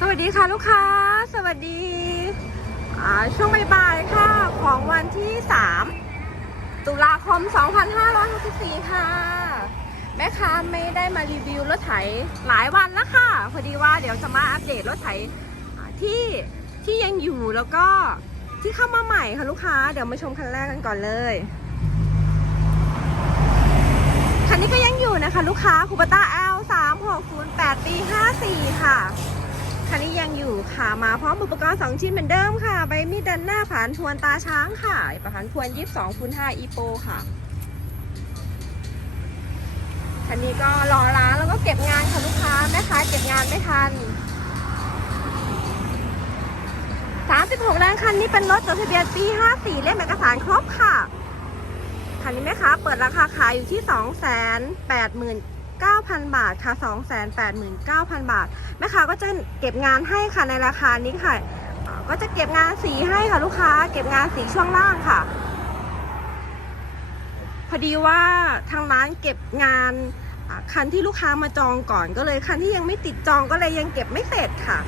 สวัสดีค่ะลูกค้า สวัสดีช่วงบ่ายๆค่ะ ของวันที่ 3 ตุลาคม 2564 ค่ะ แม่ค้าไม่ได้มารีวิวรถไถหลายวันแล้วค่ะ พอดีว่าเดี๋ยวจะมาอัปเดตรถไถอ่าที่ที่ยังอยู่แล้วก็ที่เข้ามาใหม่ค่ะลูกค้า เดี๋ยวมาชมคันแรกกันก่อนเลยคันนี้ก็ยังอยู่นะคะ ลูกค้าคูปต้า L 3 6 0 8ปี54 ค่ะ คันนี้ยังอยู่ค่ะมาพร้อมอุปกรณ์ 2 ชิ้นเหมือนเดิมค่ะ ใบมีดดันหน้าผานทวนตาช้างค่ะประพันทวน22คูณ5อีโปค่ะคันนี้ก็รอร้านแล้วก็เก็บงานค่ะลูกค้าแม่ค้าเก็บงานไม่ทัน36แรงคันนี้เป็นรถจดทะเบียนปี 54 เล่มเอกสารครบค่ะ คันนี้แม่ค้าเปิดราคาขายอยู่ที่ 9,000 บาทค่ะ 289,000 บาท แม่ค้าก็จะเก็บงานให้ค่ะในราคานี้ค่ะ ก็จะเก็บงานสีให้ค่ะลูกค้า เก็บงานสีช่วงล่างค่ะ พอดีว่าทางร้านเก็บงานคันที่ลูกค้ามาจองก่อนก็เลยคันที่ยังไม่ติดจองก็เลยยังเก็บไม่เสร็จค่ะ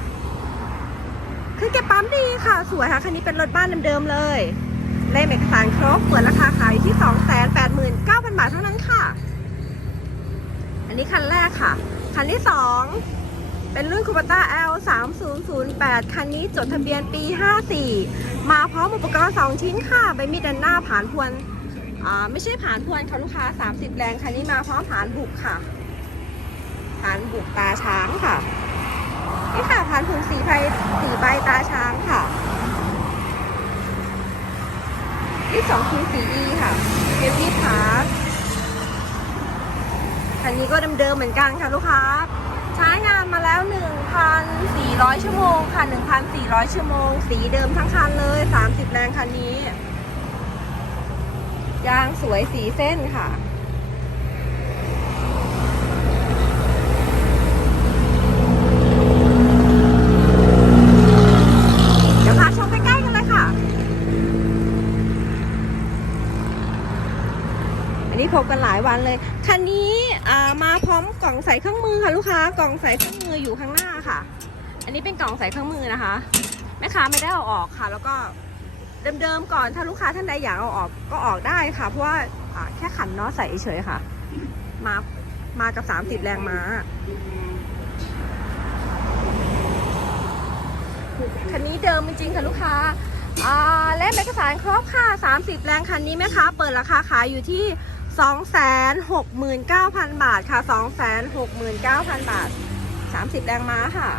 คือเก็บปั๊มดีค่ะ สวยค่ะคันนี้เป็นรถบ้านเดิมๆเลยเล่มเอกสารครบเปิดราคาขายที่ 289,000 บาทเท่านั้นค่ะ นนี้คันแรกค่ะ คันที่ 2 เป็นรุ่นคูปต้า L 3008คันนี้จดทะเบียนปี 54 มาพร้อมอุปกรณ์ 2 ชิ้นค่ะ ใบมีดดันหน้าผานพวนอ่าไม่ใช่ผานพวนค่ะลูกค้า 30 แรงคันนี้มาพร้อมผานบุกค่ะผานบุกตาช้างค่ะนี่ค่ะผานผุนสีใบสีใบตาช้างค่ะที่สองคือสีอีค่ะเบบี้พาร์ คันนี้ก็เดิมๆเหมือนกันค่ะลูกค้า ใช้งานมาแล้ว 1,400 ชั่วโมงค่ะ 1,400 ชั่วโมง สีเดิมทั้งคันเลย 30 แรงคันนี้ ยางสวยสีเส้นค่ะ เดี๋ยวพาชมใกล้ๆกันเลยค่ะันนี้พบกันหลายวันเลย คันนี้มาพร้อมกล่องใส่เครื่องมือค่ะลูกค้ากล่องใส่เครื่องมืออยู่ข้างหน้าค่ะ อันนี้เป็นกล่องใส่เครื่องมือนะคะแม่ค้าไม่ได้เอาออกค่ะ แล้วก็เดิมๆก่อนถ้าลูกค้าท่านใดอยากเอาออกก็ออกได้ค่ะ เพราะว่าแค่ขันน็อตใส่เฉยค่ะ มามากับ30แรงม้าคันนี้เดิมจริงๆค่ะลูกค้าอ่าเล่มเอกสารครบค่ะ 30 แรงคันนี้แม่ค้าเปิดราคาขายอยู่ที่ 269,000 บาทค่ะ 269,000 บาท 30 แดงม้าค่ะ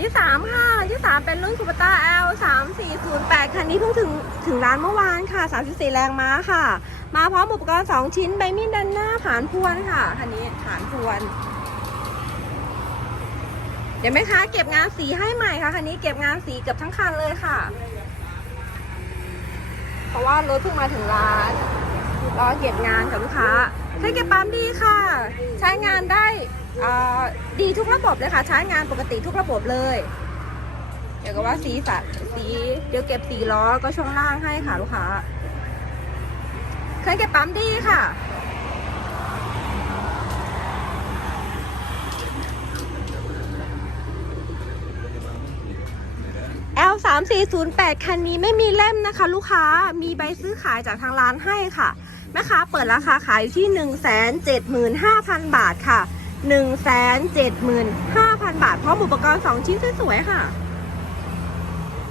คันที่3ค่ะคันที่3เป็นรุ่นคูปต้า L 3 4 0 8คันนี้เพิ่งถึงถึงร้านเมื่อวานค่ะ 34 แรงม้าค่ะ มาพร้อมอุปกรณ์ 2 ชิ้นใบมีดด้านหน้าผานพวนค่ะคันนี้ผานพวน เดี๋ยวแม่ค้าเก็บงานสีให้ใหม่ค่ะคันนี้เก็บงานสีเกือบทั้งคันเลยค่ะ เพราะว่ารถเพิ่งมาถึงร้านรอเก็บงานกับลูกค้าใช้เก็บปั๊มดีค่ะ ใช้งานได้ ดีทุกระบบเลยค่ะ ใช้งานปกติทุกระบบเลย เดี๋ยวก็ว่าสีสันสีเดี๋ยวเก็บสีล้อก็ช่วงล่างให้ค่ะลูกค้าเคยเก็บปั๊มดีค่ะ L 3 4 0 8 คันนี้ไม่มีเล่มนะคะ ลูกค้า มีใบซื้อขายจากทางร้านให้ค่ะ แม่ค้าเปิดราคาขายอยู่ที่ 175,000 บาทค่ะ 175,000 บาท พร้อมอุปกรณ์ 2 ชิ้นสวยๆค่ะ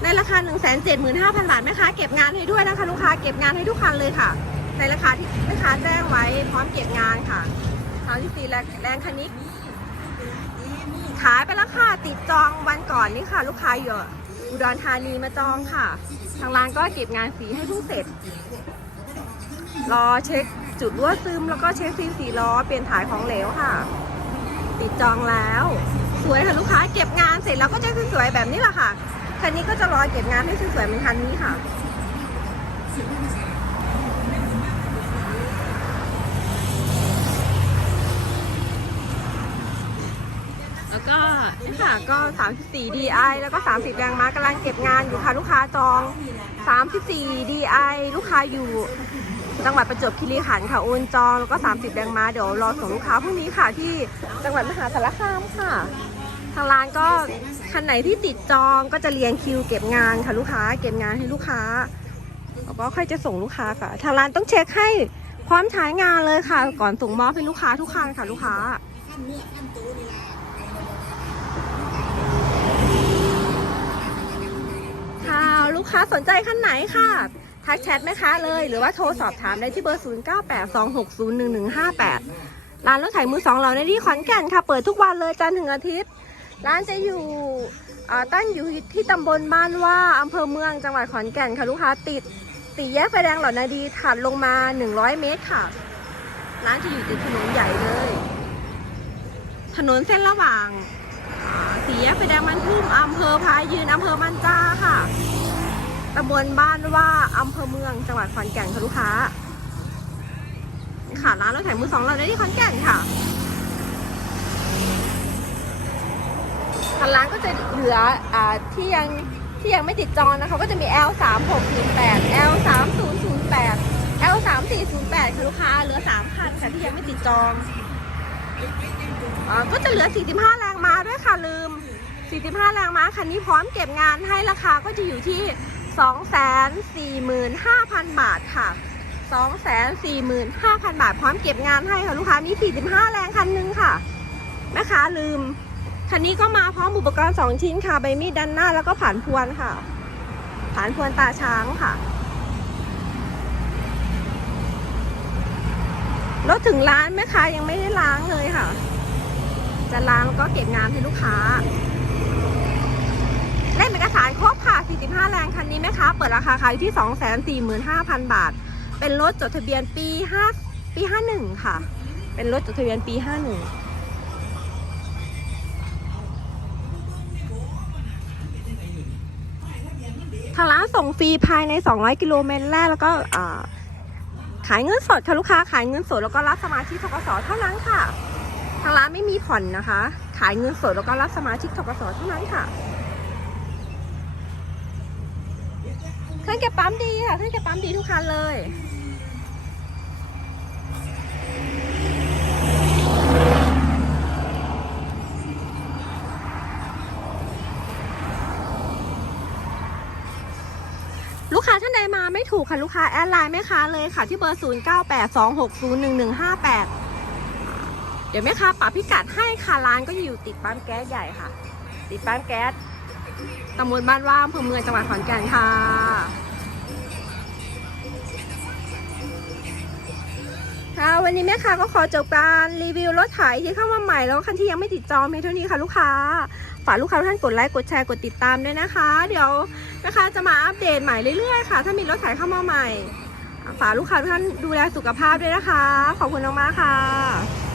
ในราคา 175,000 บาทแม่ค้าเก็บงานให้ด้วยนะคะ ลูกค้าเก็บงานให้ทุกคันเลยค่ะ ในราคาที่แม่ค้าแจ้งไว้พร้อมเก็บงานค่ะทางที่สี่แรงคันนี้ขายไปแล้วค่ะติดจองวันก่อนนี่ค่ะ ลูกค้าอยู่อุดรธานีมาจองค่ะ ทางร้านก็เก็บงานสีให้เพิ่งเสร็จ รอเช็คจุดรั่วซึมแล้วก็เช็คซีสีล้อเปลี่ยนถ่ายของเหลวค่ะ ติดจองแล้ว สวยค่ะลูกค้าเก็บงานเสร็จแล้วก็จะสวยๆแบบนี้แหละค่ะคันนี้ก็จะรอเก็บงานให้สวยๆเหมือนคันนี้ค่ะแล้วก็นี่ค่ะก็ 34 DI แล้วก็ 30 แรงม้ากำลังเก็บงานอยู่ค่ะ ลูกค้าจอง 34 DI ลูกค้าอยู่ จังหวัดประจวบคีรีขันธ์ค่ะโอนจองแล้วก็ 30แรงม้าเดี๋ยวรอส่งลูกค้าพรุ่งนี้ค่ะที่จังหวัดมหาสารคามค่ะ ทางร้านก็คันไหนที่ติดจองก็จะเรียงคิวเก็บงานค่ะลูกค้า เก็บงานให้ลูกค้าแล้วก็ค่อยจะส่งลูกค้าค่ะ ทางร้านต้องเช็คให้พร้อมใช้งานเลยค่ะ ก่อนส่งมอบให้ลูกค้าทุกคันค่ะลูกค้าค่ะลูกค้าสนใจคันไหนค่ะ ทักแชทไหมคะเลยหรือว่าโทรสอบถามได้ที่เบอร์ 0982601158 ร้านรถไถมือสองเราในที่ขอนแก่นค่ะ เปิดทุกวันเลยจันทร์ถึงอาทิตย์ ร้านจะอยู่ตั้งอยู่ที่ตำบลบ้านว่าอำเภอเมืองจังหวัดขอนแก่นค่ะลูกค้าติดสี่แยกไฟแดงเหล่านาดีถัดลงมา 100 เมตรค่ะ ร้านจะอยู่ติดถนนใหญ่เลย ถนนเส้นระหว่างสี่แยกไฟแดงมันทุ่มอำเภอพายืนอำเภอมันจาค่ะ ตำบลบ้านว่าอำเภอเมืองจังหวัดขอนแก่นค่ะลูกค้าค่ะร้านรถไถมือสองเราได้ที่ขอนแก่นค่ะทางร้านก็จะเหลืออ่าที่ยังที่ยังไม่ติดจองนะคะก็จะมี L 3 6 0 8 L 3 0 0 8 L 3 4 0 8ค่ะลูกค้าเหลือ3คันค่ะที่ยังไม่ติดจองอก็จะเหลือ 45 แรงม้าด้วยค่ะลืม 45 แรงม้าคันนี้พร้อมเก็บงานให้ราคาก็จะอยู่ที่ 245,000 บาทค่ะ245,000 บาท พร้อมเก็บงานให้ค่ะลูกค้านี่45 แรงคันหนึงค่ะแม่ค้าลืม คันนี้ก็มาพร้อมอุปกรณ์ 2 ชิ้นค่ะ ใบมีดด้านหน้าแล้วก็ผ่านพวนค่ะ ผ่านพวนตาช้างค่ะ รถถึงร้านแม่ค้ายังไม่ได้ล้างเลยค่ะ จะล้างแล้วก็เก็บงานให้ลูกค้า สารครบค่ะ 45 แรงคันนี้แม่ค้าเปิดราคาขายที่ 245,000 บาท เป็นรถจดทะเบียนปี 5 ปี 51 ค่ะ เป็นรถจดทะเบียนปี 51ทางร้านส่งฟรีภายใน 200 กิโลเมตรแรกแล้วก็ขายเงินสดค่ะลูกค้าขายเงินสดแล้วก็รับสมาชิกทกสเท่านั้นค่ะ ทางร้านไม่มีผ่อนนะคะ ขายเงินสดแล้วก็รับสมาชิกทกสเท่านั้นค่ะ เครื่องเก็บปั๊มดีค่ะเครื่องเก็บปั๊มดีทุกคันเลยลูกค้าท่านใดมาไม่ถูกค่ะ ลูกค้าแอดไลน์แม่ค้าเลยค่ะ ที่เบอร์ 0982601158 เดี๋ยวแม่ค้าปรับพิกัดให้ค่ะ ร้านก็อยู่ติดปั๊มแก๊สใหญ่ค่ะ ติดปั๊มแก๊สตำบลบ้านว่าอำเภอเมืองจังหวัดขอนแก่นค่ะ ค่ะวันนี้แม่ค้าก็ขอจบการรีวิวรถไถที่เข้ามาใหม่แล้วคันที่ยังไม่ติดจองเพียงเท่านี้ค่ะลูกค้า ฝากลูกค้าทุกท่านกดไลค์กดแชร์กดติดตามด้วยนะคะ เดี๋ยวแม่ค้าจะมาอัปเดตใหม่เรื่อยๆค่ะ ถ้ามีรถไถเข้ามาใหม่ ฝากลูกค้าทุกท่านดูแลสุขภาพด้วยนะคะ ขอบคุณมากๆค่ะ